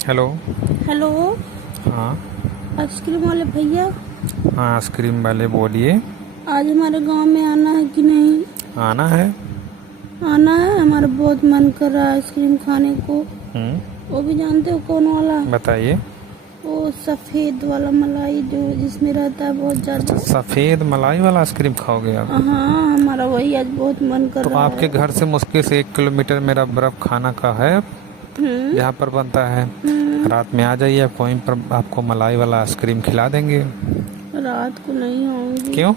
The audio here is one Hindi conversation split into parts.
हेलो। हेलो। हाँ। आइसक्रीम वाले भैया, हाँ, आइसक्रीम वाले बोलिए। आज हमारे गांव में आना है कि नहीं? आना है। आना है, हमारा बहुत मन कर रहा है आइसक्रीम खाने को। वो भी जानते हो कौन वाला? बताइए। वो सफेद वाला मलाई जो जिसमें रहता है बहुत अच्छा, ज्यादा। सफ़ेद मलाई वाला आइसक्रीम खाओगे आप? हाँ, हमारा वही आज बहुत मन कर तो रहा आपके है। घर से मुश्किल से 1 किलोमीटर मेरा बर्फ़ खाना का है, हम्म। जहाँ पर बनता है। हम्म। रात में आ जाइए, आप वहीं पर आपको मलाई वाला आइसक्रीम खिला देंगे। रात को नहीं आऊंगी। क्यों?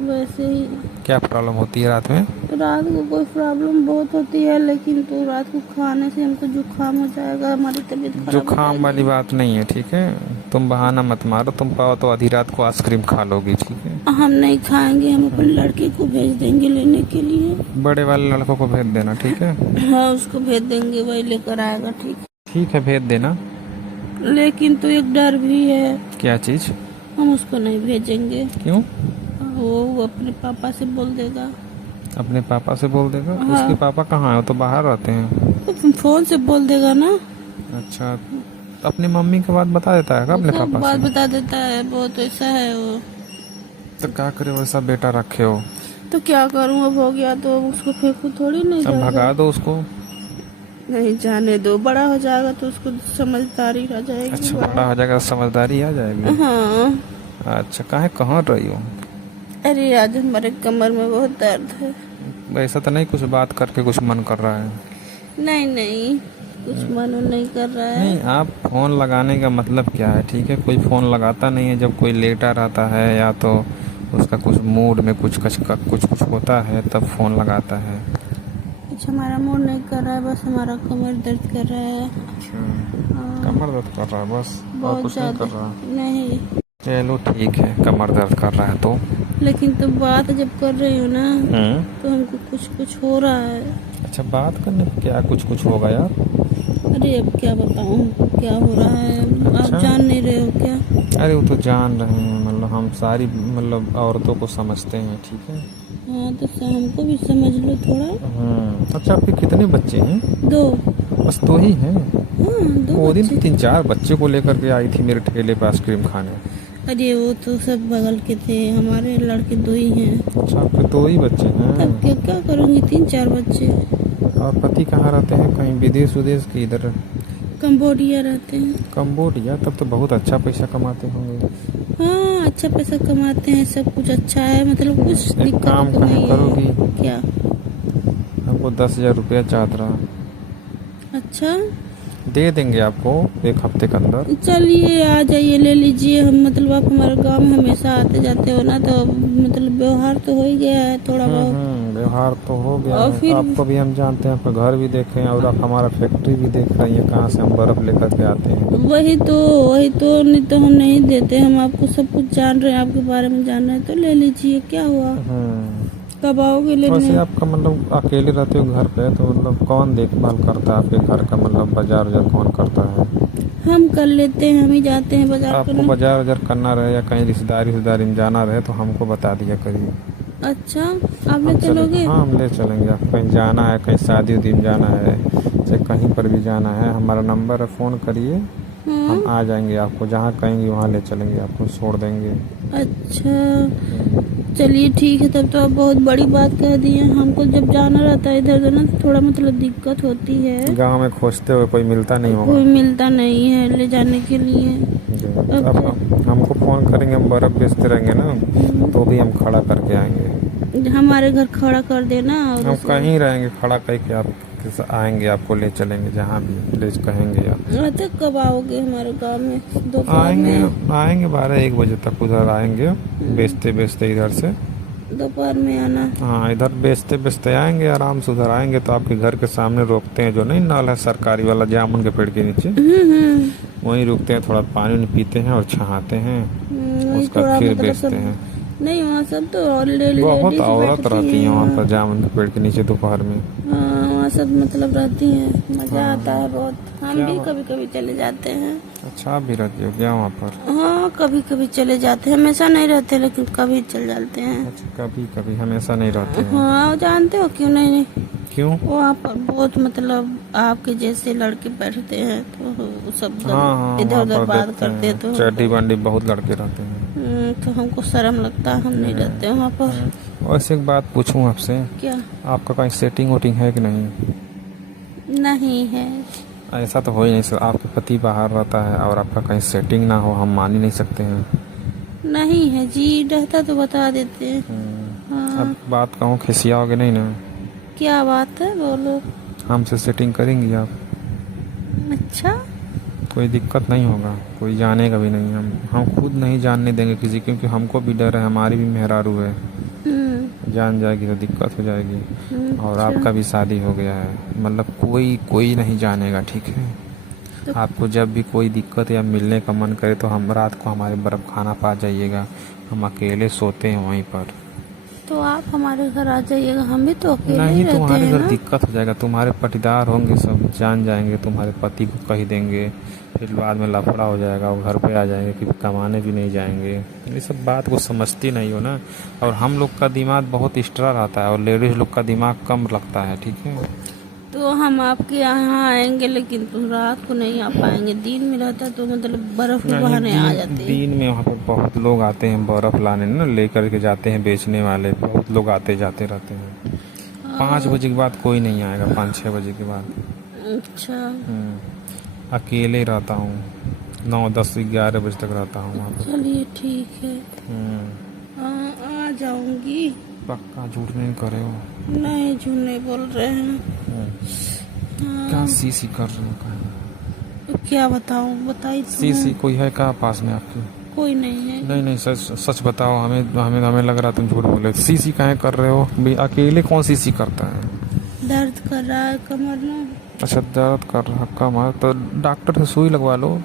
वैसे ही। क्या प्रॉब्लम होती है रात में? रात को कोई प्रॉब्लम बहुत होती है, लेकिन तो रात को खाने से हमको जुकाम हो जाएगा, हमारी तबीयत खराब हो जुकाम वाली जाएगी। बात नहीं है, ठीक है। तुम बहाना मत मारो, तुम पाओ तो आधी रात को आइसक्रीम खा लोगी, ठीक है। हम नहीं खाएंगे, हम अपने लड़के को भेज देंगे लेने के लिए। बड़े वाले लड़कों को भेज देना, ठीक है। हाँ, उसको भेज देंगे, वही लेकर आएगा। ठीक। ठीक है, भेज देना। लेकिन तो एक डर भी है। क्या चीज़? हम उसको नहीं भेजेंगे। क्यों? वो अपने पापा से बोल देगा। अपने पापा से बोल देगा? हाँ, उसके पापा कहाँ है? वो तो बाहर रहते हैं। तो फोन से बोल देगा ना। अच्छा, अपनी मम्मी के बात बता देता है क्या वो अपने सब पापा बात से? बता देता है, बहुत ऐसा है वो। तो क्या करे, वैसा बेटा रखे हो। तो क्या करूँ, अब हो गया तो उसको फेंकू थोड़ी नहीं अब जाएगा। भगा दो उसको। नहीं, जाने दो, बड़ा हो जाएगा तो उसको समझदारी आ जाएगी। अच्छा, बड़ा हो जाएगा, समझदारी आ जाएगी। हाँ। अच्छा, काहे कहाँ रही हो? अरे आज हमारे कमर में बहुत दर्द है। वैसा तो नहीं कुछ बात करके कुछ मन कर रहा है? नहीं नहीं, कुछ मन नहीं कर रहा है। नहीं, आप फ़ोन लगाने का मतलब क्या है? ठीक है, कोई फ़ोन लगाता नहीं है जब कोई लेटा रहता है या तो उसका कुछ मूड में कुछ कुछ होता है तब फ़ोन लगाता है। कुछ हमारा मूड नहीं कर रहा है, बस हमारा कमर दर्द कर रहा है। अच्छा, हाँ, कमर दर्द कर रहा है बस, और बहुत कुछ नहीं ज्यादा। कर रहा? नहीं। चलो ठीक है, कमर दर्द कर रहा है तो। लेकिन तो बात जब कर रही हूँ ना, हम्म। तो हमको कुछ कुछ हो रहा है। अच्छा, बात करने पे क्या कुछ कुछ होगा यार? अरे अब क्या बताऊँ हमको क्या हो रहा है, आप अच्छा। जान नहीं रहे हो क्या? अरे वो तो जान रहे हैं, मतलब हम सारी मतलब औरतों को समझते हैं, ठीक है। हाँ, तो हमको भी समझ लो थोड़ा। अच्छा, आपके कितने बच्चे हैं? 2। बस 2 ही हैं? हाँ, 2 वो दिन बच्चे। 3-4 बच्चे को लेकर के आई थी मेरे ठेले पर आइसक्रीम खाने। अरे वो तो सब बगल के थे, हमारे लड़के 2 ही हैं। अच्छा, आपके 2 ही बच्चे हैं? तब क्या क्या करूँगी, 3-4 बच्चे। और पति कहाँ रहते हैं? कहीं विदेश विदेश की इधर? कंबोडिया रहते हैं। कम्बोडिया? तब तो बहुत अच्छा पैसा कमाते होंगे। हाँ, अच्छा पैसा कमाते हैं, सब कुछ अच्छा है, मतलब कुछ एक दिक्कत काम तो कहीं नहीं करोगी? है। क्या? हमको 10,000 रुपया चाहत रहा। अच्छा, दे देंगे आपको 1 हफ्ते के अंदर। चलिए आ जाइए, ले लीजिए। हम मतलब आप हमारे गांव में हमेशा आते जाते हो ना, तो मतलब व्यवहार तो हो ही गया है थोड़ा बहुत। व्यवहार तो हो गया और है, फिर आपको भी हम जानते हैं, आपका घर भी देखे हैं और आप हमारा फैक्ट्री भी देख रही हैं, कहाँ से हम बर्फ़ लेकर के आते हैं। वही तो नहीं तो हम नहीं देते, हम आपको सब कुछ जान रहे हैं, आपके बारे में जान रहे हैं, तो ले लीजिए, क्या हुआ? कब आओगे वैसे लेने? आपका मतलब अकेले रहते हो घर पे, तो मतलब कौन देखभाल करता है आपके घर का? मतलब बाजार वजार कौन करता है? हम कर लेते हैं, हम ही जाते हैं बाजार आपको करने। बाजार वजार करना रहे या कहीं रिश्तेदारी में जाना रहे तो हमको बता दिया करिए। अच्छा, आप ले हम चलोगे? हाँ, हम ले चलेंगे। आप कहीं जाना है, कहीं शादी उदी में जाना है, चाहे कहीं पर भी जाना है, हमारा नंबर है, फ़ोन करिए, हम हाँ। आ जाएंगे। आपको जहाँ कहेंगे वहाँ ले चलेंगे, आपको छोड़ देंगे। अच्छा, चलिए ठीक है, तब तो आप बहुत बड़ी बात कह दी है। हमको जब जाना रहता है इधर उधर ना, तो थोड़ा मतलब दिक्कत होती है। गांव में खोजते हुए कोई मिलता नहीं होगा। कोई मिलता नहीं है ले जाने के लिए। तो अब आप हमको फ़ोन करेंगे, हम बर्फ़ बेचते रहेंगे ना, तो भी हम खड़ा करके आएंगे। हमारे घर खड़ा कर देना, और हम कहीं रहेंगे, खड़ा करके आप आएंगे, आपको ले चलेंगे जहाँ भी ले कहेंगे आप। तो कब आओगे हमारे गांव में? दोपहर आएंगे, में? आएंगे 12-1 बजे तक उधर आएंगे, बेचते बेचते इधर से। दोपहर में आना। हाँ, इधर बेचते बेचते आएंगे, आराम से उधर आएंगे तो आपके घर के सामने रोकते हैं, जो नहीं नल है सरकारी वाला जामुन के पेड़ के नीचे, वहीं रुकते हैं, थोड़ा पानी उनी पीते हैं और छहाते हैं, वही उसका थोड़ा फिर मतलब बेचते सब। हैं। नहीं, वहाँ सब तो और बहुत लेडीज औरत बैठती रहती हैं वहाँ हैं। पर जामुन के पेड़ के नीचे दोपहर में। हाँ, वहाँ सब मतलब रहती हैं, मजा आता है बहुत। हम भी कभी कभी चले जाते हैं। अच्छा, आप भी रहती हो क्या वहाँ पर? हाँ, कभी कभी चले जाते हैं, हमेशा नहीं रहते लेकिन कभी चल जाते हैं। अच्छा, कभी कभी, हमेशा नहीं रहते हैं। हाँ, जानते हो क्यों नहीं? क्यों? वहाँ पर बहुत मतलब आपके जैसे लड़के बैठते हैं तो वो सब हाँ, इधर वहाँ उधर पर बात देखते करते हैं, हैं तो चड्डी बंडी बहुत लड़के रहते हैं। तो हमको शर्म लगता है, हम नहीं रहते हैं वहाँ पर। वैसे एक बात पूछूं आपसे, क्या? आपका कहीं सेटिंग वोटिंग है कि नहीं? नहीं है। ऐसा तो हो ही नहीं सकता, आपके पति बाहर रहता है और आपका कहीं सेटिंग ना हो, हम मान ही नहीं सकते हैं। नहीं है जी, रहता तो बता देते हैं। हाँ। अब बात कहूँ, खिसियाओगे नहीं ना? क्या बात है, बोलो। हमसे सेटिंग करेंगी आप? अच्छा। कोई दिक्कत नहीं होगा, कोई जानेगा भी नहीं, हम खुद नहीं जानने देंगे किसी, क्योंकि हमको भी डर है, हमारी भी मेहरारू है, जान जाएगी तो दिक्कत हो जाएगी। और अच्छा। आपका भी शादी हो गया है, मतलब कोई नहीं जानेगा, ठीक है? तो आपको जब भी कोई दिक्कत या मिलने का मन करे तो हम रात को हमारे बर्फ खाना पा जाइएगा, हम अकेले सोते हैं वहीं पर। तो आप हमारे घर आ जाइएगा, हम भी तो अकेले ही नहीं, रहते तुम्हारे हैं घर ना। दिक्कत हो जाएगा, तुम्हारे पटीदार होंगे, सब जान जाएंगे, तुम्हारे पति को कह देंगे, फिर बाद में लफड़ा हो जाएगा, वो घर पे आ जाएंगे कि कमाने भी नहीं जाएंगे। ये सब बात को समझती नहीं हो ना। और हम लोग का दिमाग बहुत एक्स्ट्रा रहता है और लेडीज लोग का दिमाग कम लगता है, ठीक है? तो हम आपके यहाँ आएंगे लेकिन तो रात को नहीं आ पाएंगे, दिन में रहता तो मतलब बर्फ के बहाने आ जाते हैं। दिन में वहाँ पर बहुत लोग आते हैं बर्फ लाने ना, लेकर के जाते हैं बेचने वाले, बहुत लोग आते जाते रहते हैं। 5 बजे के बाद कोई नहीं आएगा, 5-6 बजे के बाद। अच्छा। अकेले रहता हूँ, 9, 10, 11 बजे तक रहता हूँ वहाँ पर। चलिए ठीक है। आ जाऊंगी। पक्का झूठ नहीं करे हो? नहीं, झूठ नहीं बोल रहे हैं। क्या सीसी कर रहे हो? कहाँ? तो क्या बताऊं, बताइए। सीसी कोई है क्या पास में आपके? कोई नहीं है। नहीं, सच बताओ, हमें लग रहा तुम झूठ बोले। सीसी काहे कर रहे हो भाई? अकेले कौन सीसी करता है? दर्द कर रहा है कमर ना। अच्छा, दर्द कर रहा कमर, तो डॉक्टर से सुई लगवा लो।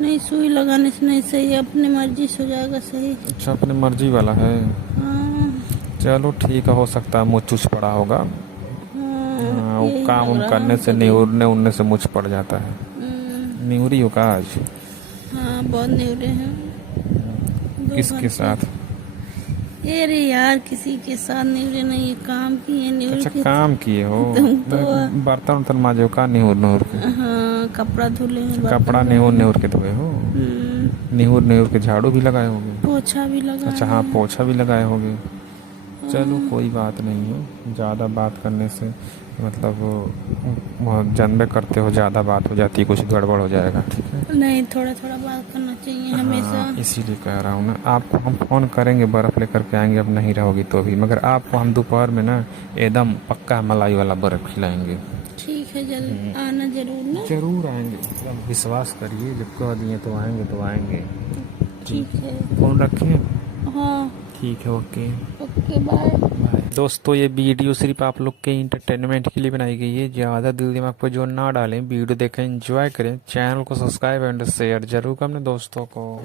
नहीं, सुई लगाने से नहीं सही, अपनी मर्जी से हो जाएगा सही। अच्छा, अपनी मर्जी वाला है। हाँ। चलो ठीक है, हो सकता है मुझ चुच पड़ा होगा। हाँ, वो यही काम लग उम रहा करने है से, मुझे। निहुरने उड़ने से मुझ पड़ जाता है। निहुरी हो का आज? हाँ, बहुत न्यूरे हैं। 2 किसके घंटे। साथ? अरे यार, किसी के साथ न्यूरे नहीं है, काम किए न्यूरे अच्छा, के। काम किए हो? तो बर्तन उर्तन माजे हो का? निहुर के? हाँ, कपड़ा धुले हैं, कपड़ा बर्तन निहुर के धोए हो? निहुर के झाड़ू भी लगाए होगे? पोछा भी लगा। अच्छा, हाँ, पोछा भी लगाए होगे। चलो कोई बात नहीं है, ज़्यादा बात करने से मतलब जानबे करते हो, ज़्यादा बात हो जाती है, कुछ गड़बड़ हो जाएगा, ठीक है? नहीं, थोड़ा थोड़ा बात करना चाहिए हमेशा। हाँ, इसीलिए कह रहा हूँ ना, आपको हम फ़ोन करेंगे, बर्फ़ लेकर के आएंगे, अब नहीं रहोगी तो भी, मगर आपको हम दोपहर में ना एकदम पक्का मलाई वाला बर्फ़ खिलाएंगे। ठीक है, जल्द आना जरूर ना। जरूर आएंगे, मतलब विश्वास करिए, जब कह दिए तो आएंगे तो आएंगे। ठीक है। फ़ोन रखें? हाँ। ठीक है, ओके ओके, बाय। दोस्तों, ये वीडियो सिर्फ आप लोग के इंटरटेनमेंट के लिए बनाई गई है, ज़्यादा दिल दिमाग पर जोर ना डालें, वीडियो देखें, एंजॉय करें, चैनल को सब्सक्राइब एंड शेयर जरूर करें अपने दोस्तों को।